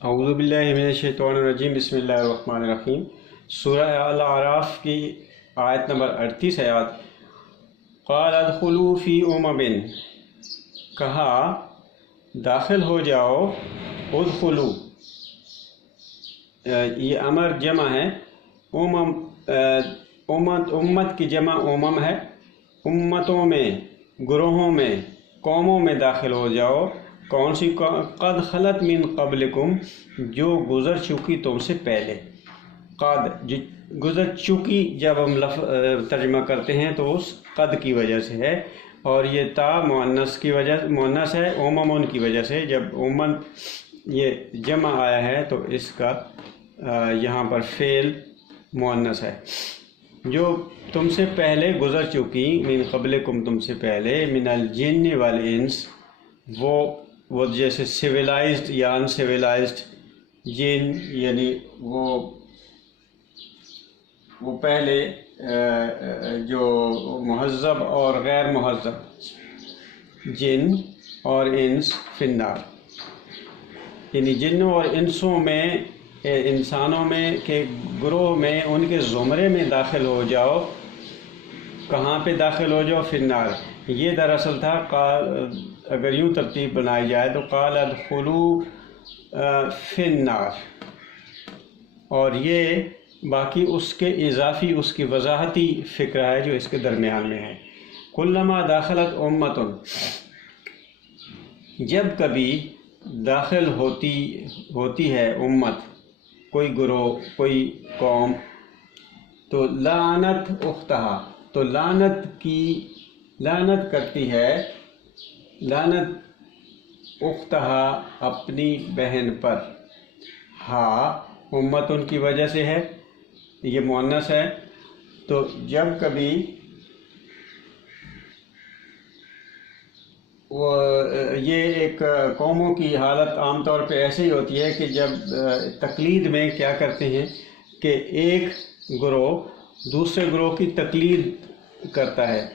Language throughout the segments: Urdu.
اعوذ باللہ من الشیطان الرجیم، بسم اللہ الرحمن الرحیم۔ سورہ الاعراف کی آیت نمبر 38 آیات۔ قال ادخلوا فی کہا داخل ہو جاؤ، ادخلوا یہ امر جمع ہے، امت کی جمع ہے، امتوں میں، گروہوں میں، قوموں میں داخل ہو جاؤ۔ کون سی؟ قد خلت من قبلکم جو گزر چکی تم سے پہلے۔ قد گزر چکی جب ہم ترجمہ کرتے ہیں تو اس قد کی وجہ سے ہے، اور یہ تا مؤنث کی وجہ مؤنث ہے، امم کی وجہ سے۔ جب امم یہ جمع آیا ہے تو اس کا یہاں پر فعل مؤنث ہے۔ جو تم سے پہلے گزر چکی، من قبلکم تم سے پہلے، من الجن والانس، وہ جیسے سویلائزڈ یا ان سویلائزڈ جن، یعنی وہ پہلے جو مہذب اور غیر مہذب جن اور انس فی النار، یعنی جنوں اور انسوں میں، انسانوں میں کے گروہ میں، ان کے زمرے میں داخل ہو جاؤ۔ کہاں پہ داخل ہو جاؤ؟ فی النار۔ یہ دراصل تھا، اگر یوں ترتیب بنائی جائے تو قال ادخلوا فی النار، اور یہ باقی اس کے اضافی، اس کی وضاحتی فکرہ ہے جو اس کے درمیان میں ہے۔ کلما داخلت امت، جب کبھی داخل ہوتی ہے امت، کوئی گروہ، کوئی قوم، تو لعنت اختہا، تو لعنت کرتی ہے، لعنت اختہا اپنی بہن پر۔ ہاں امت ان کی وجہ سے ہے، یہ مؤنث ہے، تو جب کبھی یہ ایک قوموں کی حالت عام طور پہ ایسے ہی ہوتی ہے کہ جب تقلید میں کیا کرتے ہیں کہ ایک گروہ دوسرے گروہ کی تقلید کرتا ہے،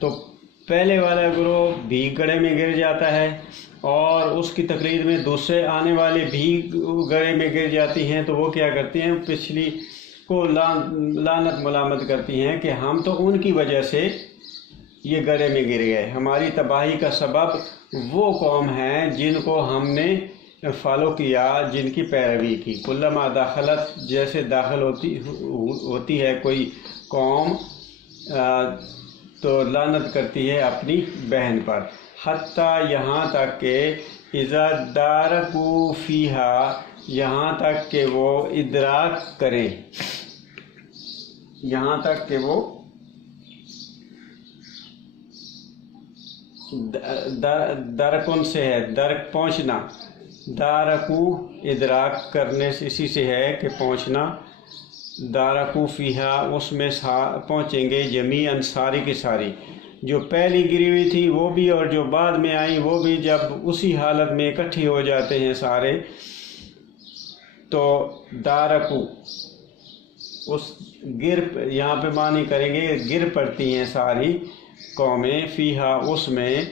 تو پہلے والا گروہ بھی گڑھے میں گر جاتا ہے، اور اس کی تقلید میں دوسرے آنے والے بھی گڑھے میں گر جاتی ہیں، تو وہ کیا کرتے ہیں؟ پچھلی کو لعنت ملامت کرتی ہیں کہ ہم تو ان کی وجہ سے یہ گڑھے میں گر گئے، ہماری تباہی کا سبب وہ قوم ہیں جن کو ہم نے فالو کیا، جن کی پیروی کی۔ کلما داخلت، جیسے داخل ہوتی ہے کوئی قوم تو لعنت کرتی ہے اپنی بہن پر، حتیٰ یہاں تک کہ اذا دارکوا فیہا، یہاں تک کہ وہ ادراک کریں، یہاں تک کہ وہ درکن سے ہے، درک پہنچنا، دارکو ادراک کرنے سے، اسی سے ہے کہ پہنچنا، دارکو فیہا اس میں پہنچیں گے، جمیعاً ساری کی ساری، جو پہلی گری ہوئی تھی وہ بھی اور جو بعد میں آئیں وہ بھی، جب اسی حالت میں اکٹھی ہو جاتے ہیں سارے، تو دارکو اس یہاں پہ معنی کریں گے گر پڑتی ہیں ساری قومیں، فیہا اس میں،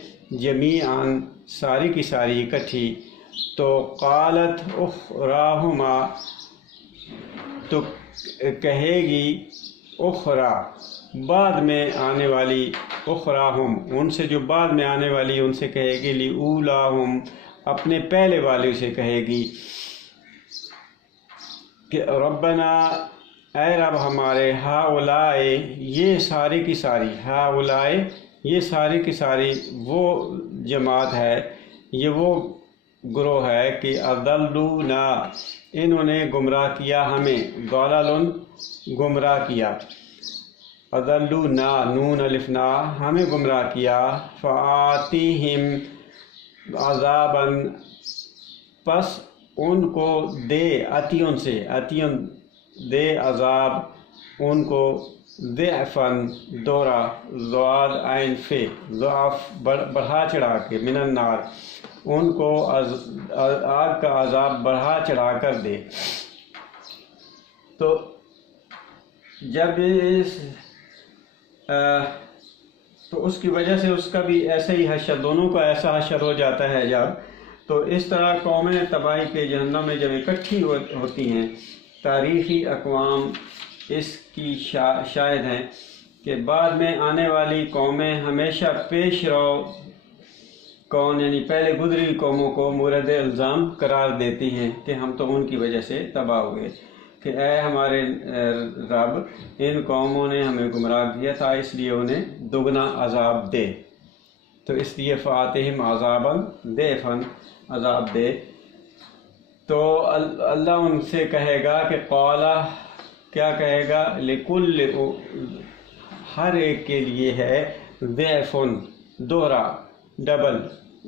جمیعاً ساری کی ساری اکٹھی، تو قالت اخراہما تو کہے گی، اخرا بعد میں آنے والی، اخراہم ان سے جو بعد میں آنے والی ان سے کہے گی، لاولاہم اپنے پہلے والے سے کہے گی کہ ربنا اے رب ہمارے، ہاؤلائے یہ ساری کی ساری، ہاؤلائے یہ ساری کی ساری وہ جماعت ہے، یہ وہ گروہ ہے کہ اضلونا انہوں نے گمراہ کیا ہمیں، ضلال گمراہ کیا، اضلونا نون الف نا ہمیں گمراہ کیا، فآتیہم عذابا پس ان کو دے، عطیوں سے، عطیوں دے عذاب ان کو، ضعفاً دورہ، ضاد عین فے ضعف بڑھا چڑھا کے، من النار ان کو آگ کا عذاب بڑھا چڑھا کر دے۔ تو جب تو اس کی وجہ سے اس کا بھی ایسا ہی حشر، دونوں کا ایسا حشر ہو جاتا ہے جب تو اس طرح قومیں تباہی کے جہنم میں جب اکٹھی ہوتی ہیں، تاریخی اقوام اس کی شاہد ہیں کہ بعد میں آنے والی قومیں ہمیشہ پیش رو کون یعنی پہلے گزری ہوئی قوموں کو مورد الزام قرار دیتی ہیں کہ ہم تو ان کی وجہ سے تباہ ہوئے، کہ اے ہمارے رب، ان قوموں نے ہمیں گمراہ کیا تھا، اس لیے انہیں دگنا عذاب دے، تو اس لیے فآتہم عذابا ضعفا، عذاب دے۔ تو اللہ ان سے کہے گا کہ قالا، کیا کہے گا؟ لکل، ہر ایک کے لیے ہے، ضعف، دوہرا، ڈبل،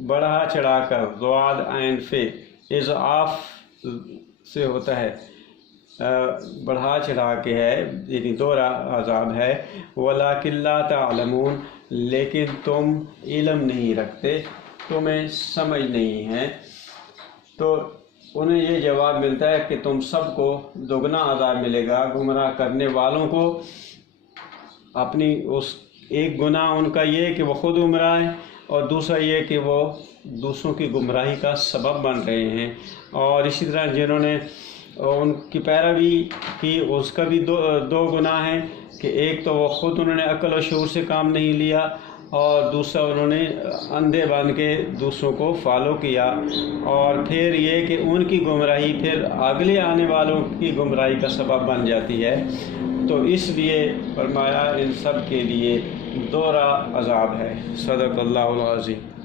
بڑھا چڑھا کر، ضاد عین فے، اضعاف سے ہوتا ہے، بڑھا چڑھا کے ہے، یعنی دوہرا عذاب ہے۔ وَلَٰكِن لَّا تَعْلَمُونَ، لیکن تم علم نہیں رکھتے، تمہیں سمجھ نہیں ہے۔ تو انہیں یہ جواب ملتا ہے کہ تم سب کو دگنا عذاب ملے گا۔ گمراہ کرنے والوں کو اپنی اس ایک گناہ ان کا یہ کہ وہ خود گمراہ ہیں، اور دوسرا یہ کہ وہ دوسروں کی گمراہی کا سبب بن رہے ہیں، اور اسی طرح جنہوں نے ان کی پیروی کی اس کا بھی دو گناہ ہیں، کہ ایک تو وہ خود انہوں نے عقل و شعور سے کام نہیں لیا، اور دوسرا انہوں نے اندھے بن کے دوسروں کو فالو کیا، اور پھر یہ کہ ان کی گمراہی پھر اگلے آنے والوں کی گمراہی کا سبب بن جاتی ہے۔ تو اس لیے فرمایا ان سب کے لیے دوہرا عذاب ہے۔ صدق اللہ العظیم۔